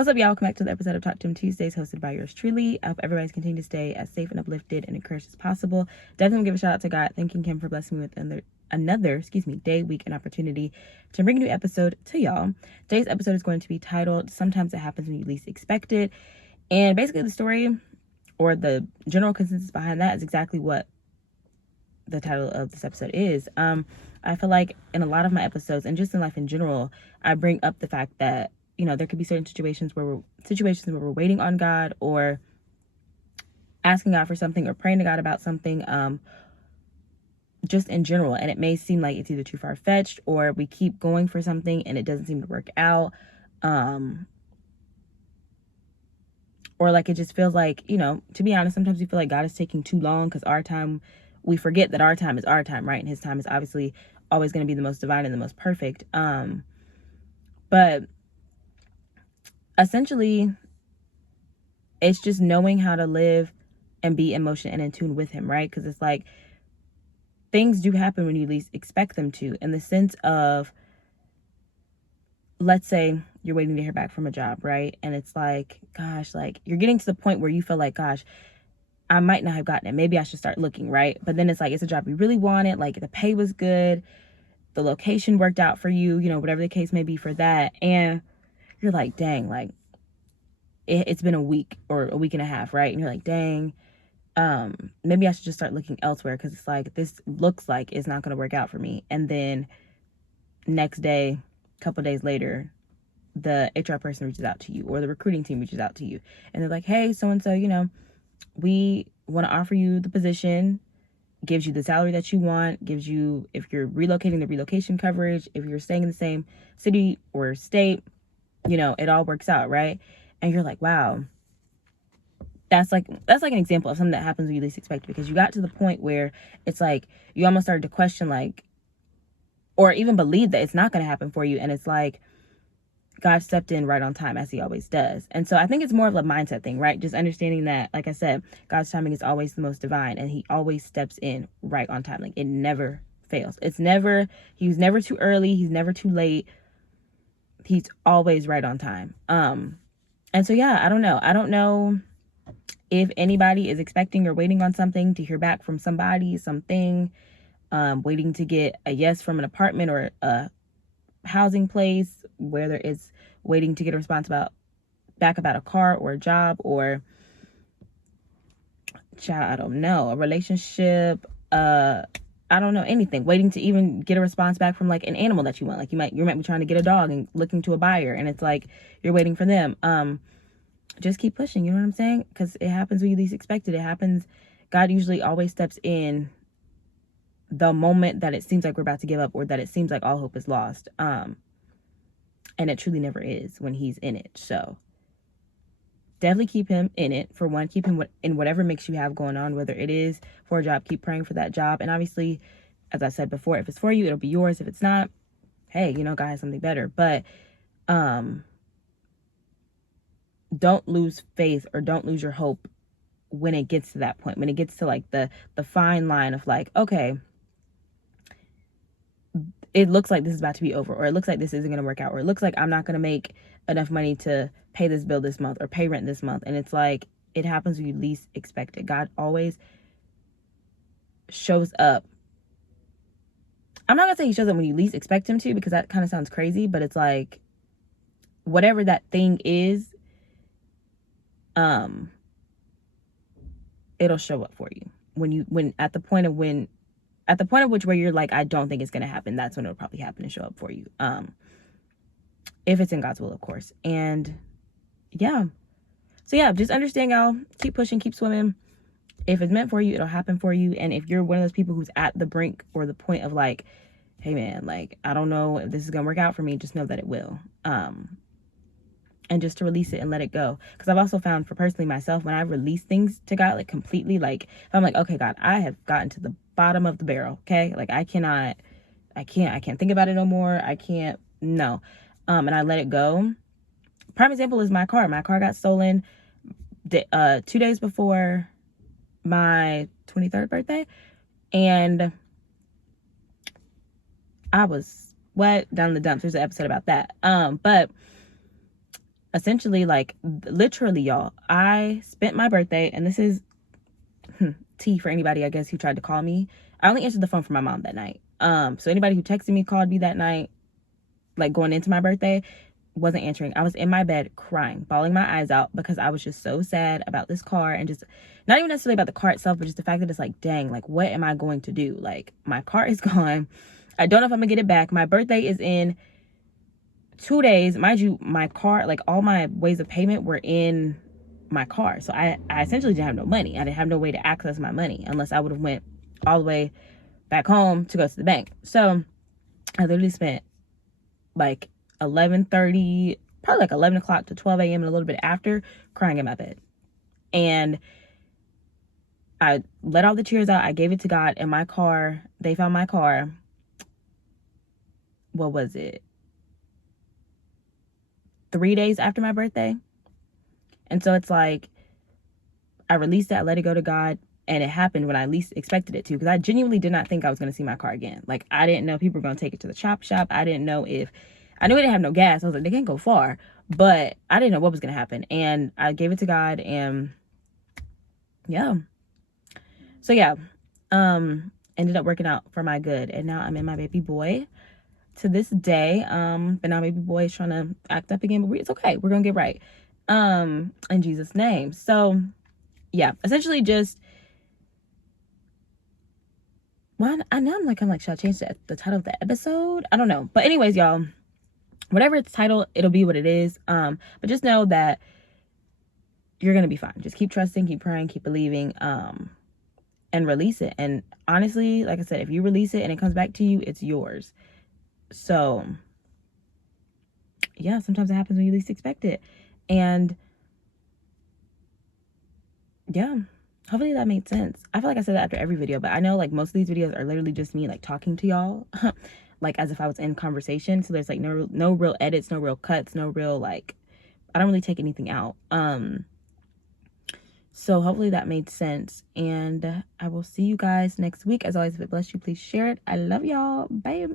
What's up, y'all? Welcome back to the episode of Tuesdiis, hosted by yours truly. I hope everybody's continuing to stay as safe and uplifted and encouraged as possible. Definitely give a shout out to God, thanking Him for blessing me with another day, week, and opportunity to bring a new episode to y'all. Today's episode is going to be titled "Sometimes It Happens When You Least Expect It," and basically the story or the general consensus behind that is exactly what the title of this episode is. I feel like in a lot of my episodes and just in life in general, I bring up the fact that there could be certain situations where we're waiting on God or asking God for something or praying to God about something, just in general. And it may seem like it's either too far-fetched or we keep going for something and it doesn't seem to work out. Or like it just feels like, to be honest, sometimes we feel like God is taking too long because we forget that our time is our time, right? And His time is obviously always going to be the most divine and the most perfect. But essentially, it's just knowing how to live and be in motion and in tune with Him, right? Because it's like things do happen when you least expect them to, in the sense of, let's say you're waiting to hear back from a job, right? And it's like, gosh, like you're getting to the point where you feel like, gosh, I might not have gotten it. Maybe I should start looking, right? But then it's like, it's a job you really wanted. Like the pay was good. The location worked out for you, whatever the case may be for that. And you're like, dang, like it's been a week or a week and a half, right? And you're like, dang, maybe I should just start looking elsewhere because it's like, this looks like it's not going to work out for me. And then next day, a couple days later, the HR person reaches out to you or the recruiting team reaches out to you. And they're like, hey, so-and-so, we want to offer you the position, gives you the salary that you want, gives you, if you're relocating, the relocation coverage, if you're staying in the same city or state, it all works out, right? And you're like, wow, that's like an example of something that happens when you least expect it, because you got to the point where it's like you almost started to question, like, or even believe that it's not going to happen for you. And it's like God stepped in right on time, as He always does. And so I think it's more of a mindset thing, right? Just understanding that, like I said, God's timing is always the most divine and He always steps in right on time. Like it never fails. He's never too early. He's never too late. He's always right on time. And so, yeah, I don't know if anybody is expecting or waiting on something to hear back from somebody, something, waiting to get a yes from an apartment or a housing place, whether it's waiting to get a response back about a car or a job or I don't know, a relationship, I don't know, anything, waiting to even get a response back from like an animal that you want. Like you might be trying to get a dog and looking to a buyer and it's like you're waiting for them. Just keep pushing, you know what I'm saying? Because it happens when you least expect it. It happens. God usually always steps in the moment that it seems like we're about to give up or that it seems like all hope is lost. And it truly never is when He's in it. So definitely keep Him in it. For one, keep Him in whatever mix you have going on, whether it is for a job, keep praying for that job. And obviously, as I said before, if it's for you, it'll be yours. If it's not, hey, God has something better. But don't lose faith or don't lose your hope when it gets to that point, when it gets to like the fine line of like, okay, it looks like this is about to be over, or it looks like this isn't going to work out, or it looks like I'm not going to make enough money to pay this bill this month or pay rent this month. And it's like, it happens when you least expect it. God always shows up. I'm not going to say He shows up when you least expect Him to, because that kind of sounds crazy, but it's like, whatever that thing is, it'll show up for you when at the point of which where you're like, I don't think it's going to happen. That's when it'll probably happen and show up for you. If it's in God's will, of course. And yeah. So yeah, just understand, y'all, keep pushing, keep swimming. If it's meant for you, it'll happen for you. And if you're one of those people who's at the brink or the point of like, hey man, like, I don't know if this is going to work out for me, just know that it will. And just to release it and let it go. Because I've also found, for personally myself, when I release things to God, like completely, like if I'm like, okay, God, I have gotten to the bottom of the barrel. Okay. Like I can't think about it no more. No. And I let it go. Prime example is my car. My car got stolen 2 days before my 23rd birthday. And I was wet down in the dumps. There's an episode about that. But essentially, like, literally, y'all, I spent my birthday, and this is tea for anybody, I guess, who tried to call me. I only answered the phone for my mom that night. So anybody who texted me, called me that night, like going into my birthday, wasn't answering. I was in my bed crying, bawling my eyes out, because I was just so sad about this car, and just not even necessarily about the car itself, but just the fact that it's like, dang, like, what am I going to do? Like, my car is gone. I don't know if I'm gonna get it back. My birthday is in 2 days. Mind you, my car, like, all my ways of payment were in my car. So I essentially didn't have no money. I didn't have no way to access my money unless I would have went all the way back home to go to the bank. So I literally spent like 11:30, probably like 11 o'clock to 12 a.m. and a little bit after, crying in my bed. And I let all the tears out. I gave it to God. In my car, they found my car. What was it? 3 days after my birthday. And so it's like, I released it, I let it go to God, and it happened when I least expected it to, because I genuinely did not think I was going to see my car again. Like, I didn't know people were going to take it to the chop shop. I didn't know if, I knew it didn't have no gas. I was like, they can't go far, but I didn't know what was going to happen. And I gave it to God, and yeah. So yeah, ended up working out for my good. And now I'm in my baby boy to this day. But now baby boy is trying to act up again, but it's okay. We're going to get right. In Jesus' name. So yeah, essentially just, well, I know I'm like, should I change the title of the episode? I don't know. But anyways, y'all, whatever it's titled, it'll be what it is. But just know that you're going to be fine. Just keep trusting, keep praying, keep believing, and release it. And honestly, like I said, if you release it and it comes back to you, it's yours. So yeah, sometimes it happens when you least expect it. And yeah, hopefully that made sense. I feel like I said that after every video, but I know like most of these videos are literally just me like talking to y'all like as if I was in conversation. So there's like no real edits, no real cuts, no real, like, I don't really take anything out. So hopefully that made sense, and I will see you guys next week. As always, if it blessed you, please share it. I love y'all. Bye.